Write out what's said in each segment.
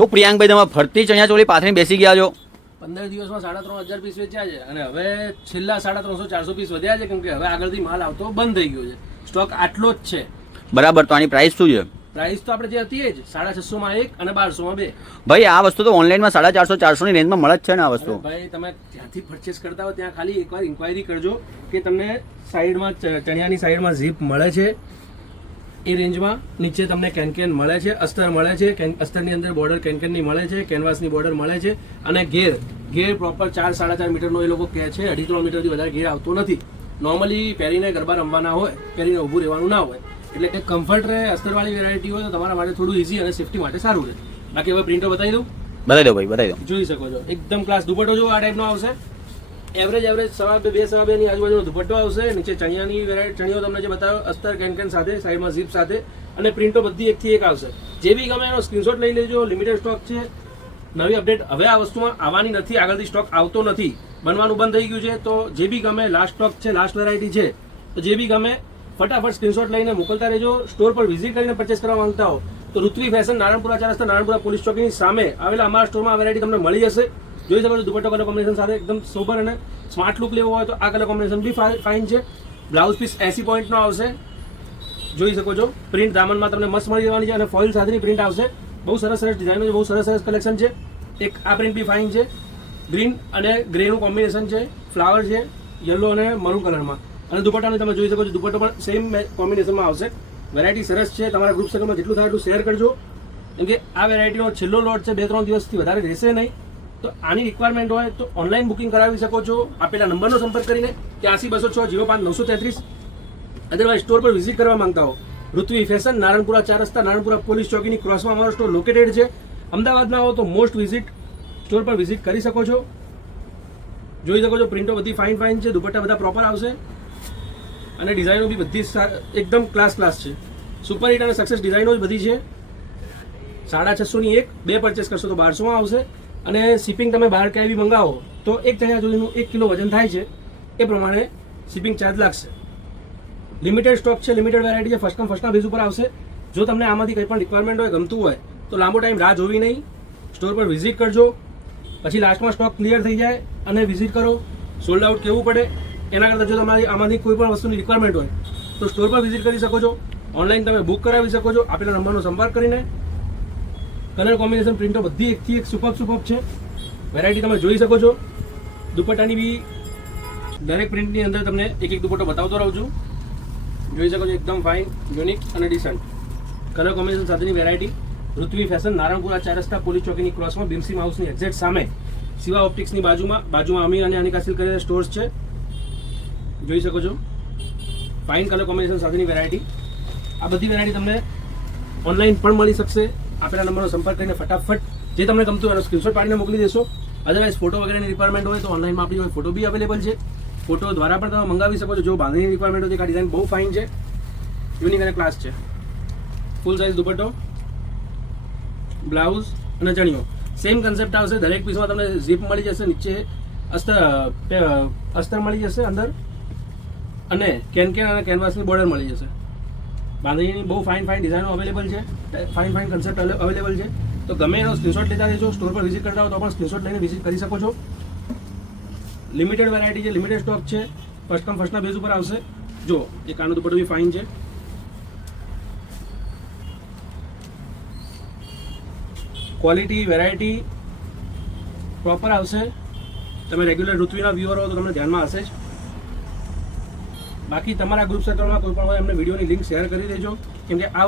શું પ્રિયાંકભાઈ તમે ફરતી ચણિયા ચોળી પાથરીને બેસી ગયા છો? 15 દિવસમાં 3,500 પીસ વેચ્યા છે અને હવે છેલ્લા 350-400 પીસ વધ્યા છે કેમ કે હવે આગળથી માલ આવતો બંધ થઈ ગયો છે. સ્ટોક આટલો જ છે. બરાબર, તો આની પ્રાઇસ શું છે? પ્રાઇસ તો આપણે જે હતી જ 650 માં 1 અને 1200 માં 2. ભાઈ આ વસ્તુ તો ઓનલાઈનમાં 450-400 ની રેન્જમાં મળે જ છે ને આ વસ્તુ. ભાઈ તમે ત્યાંથી પરચેસ કરતા હો ત્યાં ખાલી એકવાર ઇન્ક્વાયરી કરજો કે તમને સાઈડમાં ચણિયાની સાઈડમાં ઝીપ મળે છે એ રેન્જમાં, નીચે તમને કેનકેન મળે છે, અસ્તર મળે છે, અસ્તરની અંદર બોર્ડર કેનકેનની મળે છે, કેનવાસની બોર્ડર મળે છે અને ઘેર પ્રોપર 4-4.5 મીટરનો એ લોકો કહે છે. 2.5-3 મીટરથી વધારે ઘેર આવતો નથી. નોર્મલી પહેરીને ગરબા રમવાના હોય, પહેરીને ઊભું રહેવાનું ના હોય, એટલે કે કમ્ફર્ટ રહે. અસ્તરવાળી વેરાયટી હોય તો તમારા માટે થોડું ઇઝી અને સેફટી માટે સારું રહે. બાકી હવે પ્રિન્ટો બતાવી દઉં? બતાવી દો ભાઈ, બતાવી દો. જોઈ શકો છો એકદમ ક્લાસ દુપટ્ટો જો આ ટાઈપનો આવશે. એવરેજ 2.5 ની આજુબાજુનો દુપટ્ટો આવશે. નીચે ચણિયાની વેરાયટી, ચણિયો તમને જે બતાવ્યો અસ્તર કેનકેન સાથે, સાઈડમાં ઝીપ સાથે અને પ્રિન્ટો બધી એકથી એક આવશે. જે બી ગમે એનો સ્ક્રીનશોટ લઈ લેજો. લિમિટેડ સ્ટોક છે, નવી અપડેટ હવે આ વસ્તુમાં આવવાની નથી, આગળથી સ્ટોક આવતો નથી, બનવાનું બંધ થઈ ગયું છે. તો જે બી ગમે, લાસ્ટ સ્ટોક છે, લાસ્ટ વેરાયટી છે, તો જે બી ગમે ફટાફટ સ્ક્રીનશોટ લઈને મોકલતા રહેજો. સ્ટોર પર વિઝિટ કરીને પરચેસ કરવા માંગતા હો તો ઋત્વી ફેશન, નારણપુરા 4 રસ્તા, નારણપુરા પોલીસ ચોકીની સામે આવેલા અમારા સ્ટોરમાં આ વેરાયટી તમને મળી જશે. જોઈ શકો છો દુપટ્ટો કલર કોમ્બિનેશન સાથે એકદમ સોબર અને સ્માર્ટ લુક લેવો હોય તો આ કલર કોમ્બિનેશન બી ફાઇન છે. બ્લાઉઝ પીસ 80 પોઈન્ટનો આવશે. જોઈ શકો છો પ્રિન્ટ દામનમાં તમને મસ્ત મળી જવાની છે અને ફોઇલ સાથેની પ્રિન્ટ આવશે. બહુ સરસ ડિઝાઇનો છે, બહુ સરસ કલેક્શન છે. એક આ પ્રિન્ટ બી ફાઇન છે, ગ્રીન અને ગ્રેનું કોમ્બિનેશન છે, ફ્લાવર છે યલો અને મરૂન કલરમાં. અને દુપટ્ટાને તમે જોઈ શકો છો, દુપટ્ટો પણ સેમ કોમ્બિનેશનમાં આવશે. વેરાયટી સરસ છે. તમારા ગ્રુપ સર્કલમાં જેટલું થાય એટલું શેર કરજો કેમ કે આ વેરાયટીનો છેલ્લો લોટ છે. 2-3 દિવસથી વધારે રહેશે નહીં. તો આની રિક્વાયરમેન્ટ હોય તો ઓનલાઈન બુકિંગ કરાવી શકો છો આપેલા નંબરનો સંપર્ક કરીને 83-206-05-933. અદરવાઇઝ સ્ટોર પર વિઝિટ કરવા માંગતા હો ઋત્વી ફેશન, નારણપુરા 4 રસ્તા, નારણપુરા પોલીસ ચોકીની ક્રોસમાં અમારો સ્ટોર લોકેટેડ છે. અમદાવાદમાં હો તો મોસ્ટ વિઝિટ સ્ટોર પર વિઝિટ કરી શકો છો. જોઈ શકો છો પ્રિન્ટો બધી ફાઇન છે, દુપટ્ટા બધા પ્રોપર આવશે અને ડિઝાઇનો બી બધી એકદમ ક્લાસ છે. સુપર હિટ અને સક્સેસ ડિઝાઇનો જ બધી છે. 650 ની 1, 2 પરચેસ કરશો તો 1200 માં આવશે. અને શિપિંગ તમે બહાર ક્યાંય બી મંગાવો તો એક ચણિયા ચોળીનું 1 કિલો વજન થાય છે, એ પ્રમાણે શિપિંગ ચાર્જ લાગશે. લિમિટેડ સ્ટોક છે, લિમિટેડ વેરાયટી છે, ફર્સ્ટ કમ ફર્સ્ટના બેઝ ઉપર આવશે. જો તમને આમાંથી કંઈ પણ રિક્વાયરમેન્ટ હોય, ગમતું હોય તો લાંબો ટાઈમ રાહ જોવી નહીં, સ્ટોર પર વિઝિટ કરજો. પછી લાસ્ટમાં સ્ટોક ક્લિયર થઈ જાય અને વિઝિટ કરો, સોલ્ડ આઉટ કેવું પડે એના કરતાં જો તમારી આમાંથી કોઈ પણ વસ્તુની રિક્વાયરમેન્ટ હોય તો સ્ટોર પર વિઝિટ કરી શકો છો. ઓનલાઈન તમે બુક કરાવી શકો છો આપેલા નંબરનો સંપર્ક કરીને. કલર કોમ્બિનેશન પ્રિન્ટો બધી એકથી એક સુપર છે. વેરાયટી તમે જોઈ શકો છો. દુપટ્ટાની બી દરેક પ્રિન્ટની અંદર તમને એક દુપટ્ટો બતાવતો રહું છું. જોઈ શકો છો એકદમ ફાઇન, યુનિક અને ડિસન્ટ કલર કોમ્બિનેશન સાથેની વેરાયટી. ઋત્વી ફેશન, નારણપુરા 4 રસ્તા, પોલીસ ચોકીની ક્રોસમાં, ભીમસી હાઉસની એક્ઝેક્ટ સામે, શિવા ઓપ્ટિક્સની બાજુમાં અમીર અને અનિકા સિલ્ક કરીને સ્ટોર્સ છે. જોઈ શકો છો ફાઇન કલર કોમ્બિનેશન સાથેની વેરાયટી. આ બધી વેરાયટી તમને ઓનલાઈન પણ મળી શકશે. આપેલા નંબરનો સંપર્ક કરીને ફટાફટ જે તમને ગમતું હોય એનો સ્ક્રીનશોટ પાડીને મોકલી દેશો. અદરવાઇઝ ફોટો વગેરેની રિક્વાયરમેન્ટ હોય તો ઓનલાઈનમાં આપણી જોડે ફોટો બી અવેલેબલ છે. ફોટો દ્વારા પણ તમે મંગાવી શકો છો. જો બાંધણીની રિક્વાયરમેન્ટ હોય તો આ ડિઝાઇન બહુ ફાઇન છે, યુનિક અને ક્લાસ છે. ફૂલ સાઇઝ દુપટ્ટો, બ્લાઉઝ અને ચણિયો સેમ કન્સેપ્ટ આવશે. દરેક પીસમાં તમને ઝીપ મળી જશે, નીચે અસ્તર મળી જશે અંદર અને કેનકેન અને કેનવાસની બોર્ડર મળી જશે. બાંધણીની બહુ ફાઇન ડિઝાઇનો અવેલેબલ છે, ફાઇન કન્સેપ્ટ અવેલેબલ છે. તો ગમે એનો સ્ક્રીનશોટ લેતા રહેજો. સ્ટોર પર વિઝિટ કરતા હો તો પણ સ્ક્રીનશોટ લઈને વિઝિટ કરી શકો છો. લિમિટેડ વેરાયટી છે, લિમિટેડ સ્ટોક છે, ફર્સ્ટ કમ ફર્સ્ટના બેઝ ઉપર આવશે. જો એક આનો દુપટ્ટો બી ફાઇન છે. ક્વોલિટી વેરાયટી પ્રોપર આવશે. તમે રેગ્યુલર ઋત્વીના વ્યુઅર હો તો તમને ધ્યાનમાં હશે જ. બાકી તમારા ગ્રુપ સર્કલમાં કોઈ પણ હોય એમને વિડીયોની લિંક શેર કરી દેજો કેમ કે આ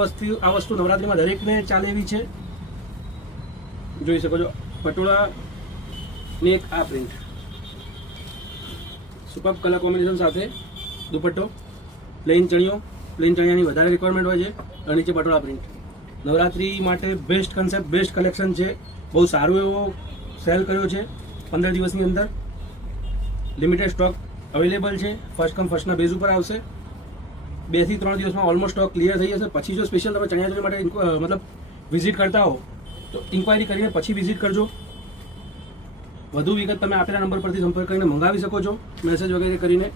વસ્તુ નવરાત્રિમાં દરેકને ચાલે એવી છે. જોઈ શકો છો પટોળાની એક આ પ્રિન્ટ સુપર કલર કોમ્બિનેશન સાથે દુપટ્ટો, પ્લેન ચણિયાની વધારે રિક્વાયરમેન્ટ હોય છે અને નીચે પટોળા પ્રિન્ટ. નવરાત્રિ માટે બેસ્ટ કન્સેપ્ટ, બેસ્ટ કલેક્શન છે. બહુ સારું એવો સેલ કર્યો છે 15 દિવસની અંદર. લિમિટેડ સ્ટોક અવેલેબલ છે. ફર્સ્ટ કમ ફર્સ્ટના બેઝ ઉપર આવશે. 2 થી 3 દિવસમાં ઓલમોસ્ટ સ્ટોક ક્લિયર થઈ જશે. પછી જો સ્પેશિયલ તમે ચણિયાચોળી માટે મતલબ વિઝિટ કરતા હો તો ઇન્ક્વાયરી કરીને પછી વિઝિટ કરજો. વધુ વિગત તમે આપેલા નંબર પરથી સંપર્ક કરીને મંગાવી શકો છો મેસેજ વગેરે કરીને.